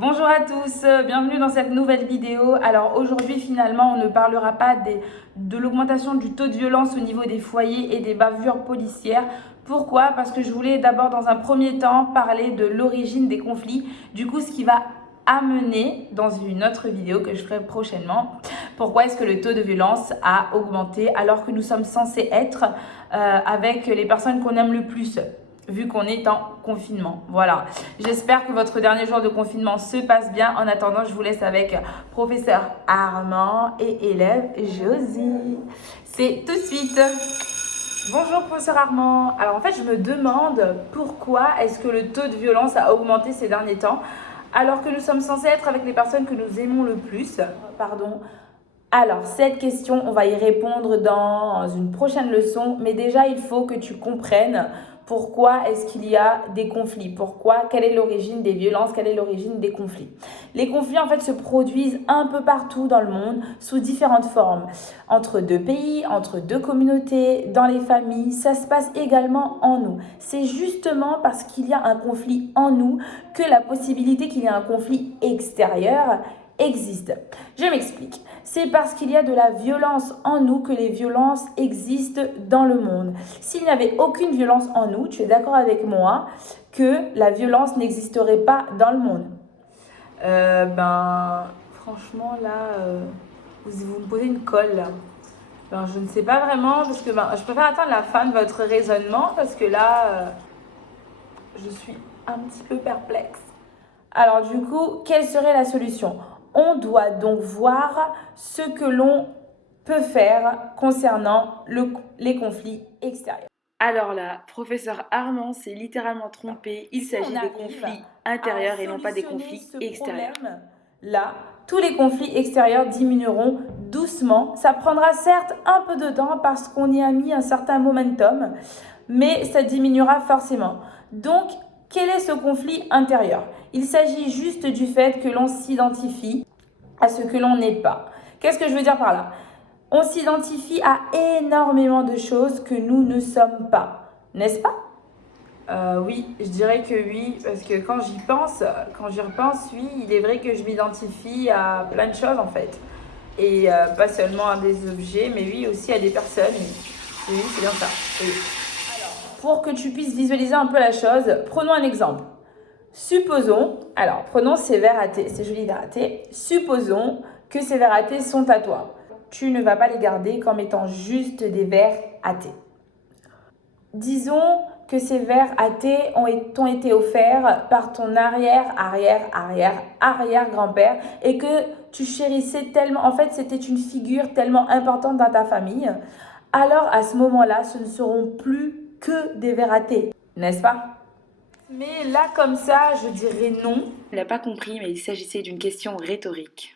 Bonjour à tous, bienvenue dans cette nouvelle vidéo. Alors aujourd'hui finalement on ne parlera pas de l'augmentation du taux de violence au niveau des foyers et des bavures policières. Pourquoi? Parce que je voulais d'abord dans un premier temps parler de l'origine des conflits, du coup ce qui va amener dans une autre vidéo que je ferai prochainement. Pourquoi est-ce que le taux de violence a augmenté alors que nous sommes censés être avec les personnes qu'on aime le plus, vu qu'on est en confinement. Voilà. J'espère que votre dernier jour de confinement se passe bien. En attendant, je vous laisse avec professeur Armand et élève Josie. C'est tout de suite. Bonjour professeur Armand. Alors en fait, je me demande pourquoi est-ce que le taux de violence a augmenté ces derniers temps alors que nous sommes censés être avec les personnes que nous aimons le plus. Pardon. Alors, cette question, on va y répondre dans une prochaine leçon, mais déjà, il faut que tu comprennes pourquoi est-ce qu'il y a des conflits, quelle est l'origine des violences, quelle est l'origine des conflits. Les conflits, en fait, se produisent un peu partout dans le monde, sous différentes formes, entre deux pays, entre deux communautés, dans les familles, ça se passe également en nous. C'est justement parce qu'il y a un conflit en nous que la possibilité qu'il y ait un conflit extérieur existe. Je m'explique. C'est parce qu'il y a de la violence en nous que les violences existent dans le monde. S'il n'y avait aucune violence en nous, tu es d'accord avec moi que la violence n'existerait pas dans le monde? Franchement, là, vous me posez une colle, là. Je ne sais pas vraiment, parce que je préfère attendre la fin de votre raisonnement, parce que là, je suis un petit peu perplexe. Alors du coup, quelle serait la solution? On doit donc voir ce que l'on peut faire concernant les conflits extérieurs. Alors là, professeur Armand s'est littéralement trompé. Il s'agit des conflits intérieurs et non pas des conflits extérieurs. Là, tous les conflits extérieurs diminueront doucement. Ça prendra certes un peu de temps parce qu'on y a mis un certain momentum, mais ça diminuera forcément. Donc, quel est ce conflit intérieur? Il s'agit juste du fait que l'on s'identifie à ce que l'on n'est pas. Qu'est-ce que je veux dire par là? On s'identifie à énormément de choses que nous ne sommes pas, n'est-ce pas? Oui, je dirais que oui, parce que quand j'y repense, oui, il est vrai que je m'identifie à plein de choses en fait. Et pas seulement à des objets, mais oui, aussi à des personnes. Oui, c'est bien ça. Oui. Pour que tu puisses visualiser un peu la chose, prenons un exemple. Prenons ces verres à thé, ces jolis verres à thé. Supposons que ces verres à thé sont à toi. Tu ne vas pas les garder comme étant juste des verres à thé. Disons que ces verres à thé t'ont été offerts par ton arrière-grand-père et que tu chérissais tellement, en fait c'était une figure tellement importante dans ta famille. Alors à ce moment-là, ce ne seront plus que des verres à thé, n'est-ce pas? Mais là, comme ça, je dirais non. Il n'a pas compris, mais il s'agissait d'une question rhétorique.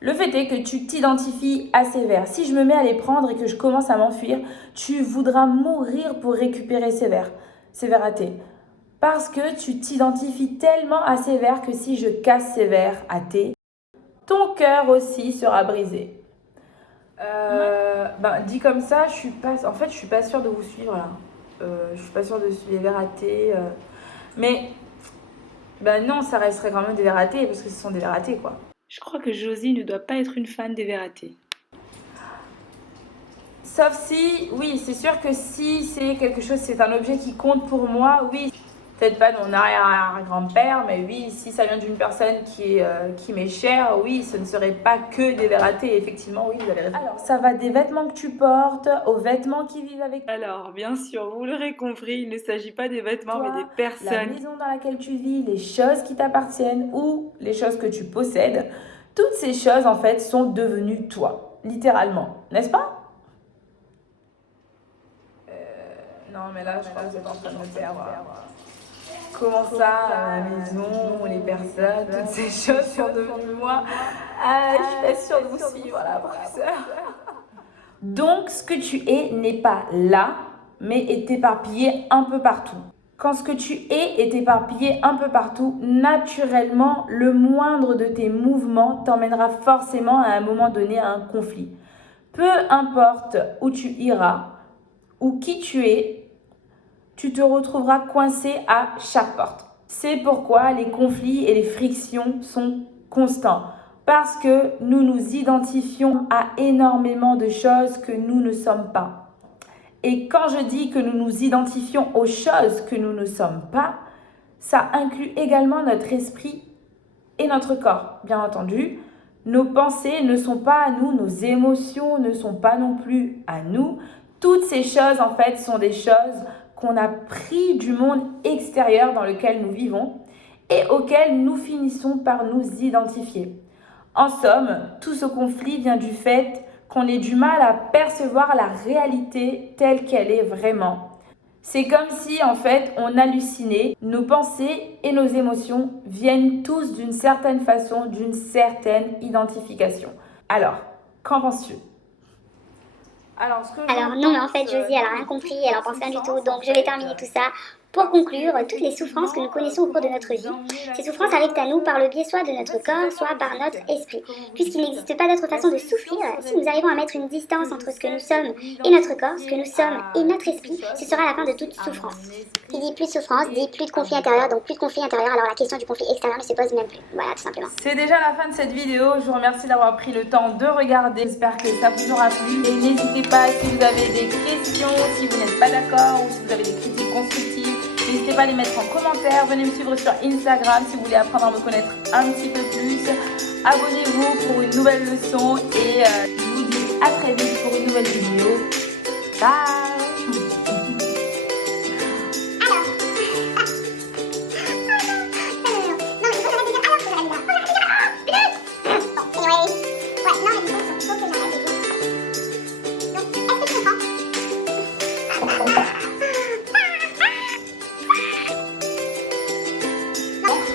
Le fait est que tu t'identifies à ces verres. Si je me mets à les prendre et que je commence à m'enfuir, tu voudras mourir pour récupérer ces verres à thé. Parce que tu t'identifies tellement à ces verres que si je casse ces verres à thé, ton cœur aussi sera brisé. Dit comme ça, je suis pas sûre de vous suivre là. Je suis pas sûre de suivre les verres à thé. Mais non, ça resterait quand même des verres à thé parce que ce sont des verres à thé quoi. Je crois que Josie ne doit pas être une fan des verres à thé. Sauf si, oui, c'est sûr que si c'est quelque chose, c'est un objet qui compte pour moi, oui. Peut-être pas de mon arrière-grand-père, mais oui, si ça vient d'une personne qui m'est chère, oui, ce ne serait pas que des verres à thé. Effectivement, oui, vous avez raison. Alors, ça va des vêtements que tu portes aux vêtements qui vivent avec toi. Alors, bien sûr, vous l'aurez compris, il ne s'agit pas des vêtements, mais des La personnes. maison dans laquelle tu vis, les choses qui t'appartiennent ou les choses que tu possèdes, toutes ces choses, en fait, sont devenues toi, littéralement, n'est-ce pas? Non, mais là, je crois que vous êtes en train de me perdre. Comment ça, la maison, les personnes, toutes ces choses sont devenues moi? Je suis pas sûre de vous suivre, là, professeur. Donc, ce que tu es n'est pas là, mais est éparpillé un peu partout. Quand ce que tu es est éparpillé un peu partout, naturellement, le moindre de tes mouvements t'emmènera forcément à un moment donné à un conflit. Peu importe où tu iras ou qui tu es, tu te retrouveras coincé à chaque porte. C'est pourquoi les conflits et les frictions sont constants. Parce que nous nous identifions à énormément de choses que nous ne sommes pas. Et quand je dis que nous nous identifions aux choses que nous ne sommes pas, ça inclut également notre esprit et notre corps. Bien entendu, nos pensées ne sont pas à nous, nos émotions ne sont pas non plus à nous. Toutes ces choses, en fait, sont des choses qu'on a pris du monde extérieur dans lequel nous vivons et auquel nous finissons par nous identifier. En somme, tout ce conflit vient du fait qu'on ait du mal à percevoir la réalité telle qu'elle est vraiment. C'est comme si, en fait, on hallucinait. Nos pensées et nos émotions viennent tous d'une certaine façon, d'une certaine identification. Alors, qu'en penses-tu ? Alors non, mais en fait, Josie, elle a rien compris, elle en pense rien du tout, donc je vais terminer tout ça. Pour conclure, toutes les souffrances que nous connaissons au cours de notre vie, ces souffrances arrivent à nous par le biais soit de notre corps, soit par notre esprit. Puisqu'il n'existe pas d'autre façon de souffrir, si nous arrivons à mettre une distance entre ce que nous sommes et notre corps, ce que nous sommes et notre esprit, ce sera la fin de toute souffrance. Qui dit plus de souffrance, dit plus de conflit intérieur, donc plus de conflit intérieur, alors la question du conflit extérieur ne se pose même plus. Voilà, tout simplement. C'est déjà la fin de cette vidéo, je vous remercie d'avoir pris le temps de regarder, j'espère que ça vous aura plu. Et n'hésitez pas, si vous avez des questions, si vous n'êtes pas d'accord ou si vous avez des critiques constructives, n'hésitez pas à les mettre en commentaire. Venez me suivre sur Instagram si vous voulez apprendre à me connaître un petit peu plus. Abonnez-vous pour une nouvelle leçon et je vous dis à très vite pour une nouvelle vidéo. Bye.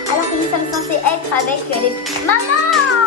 Alors que nous sommes censés être avec les... Maman!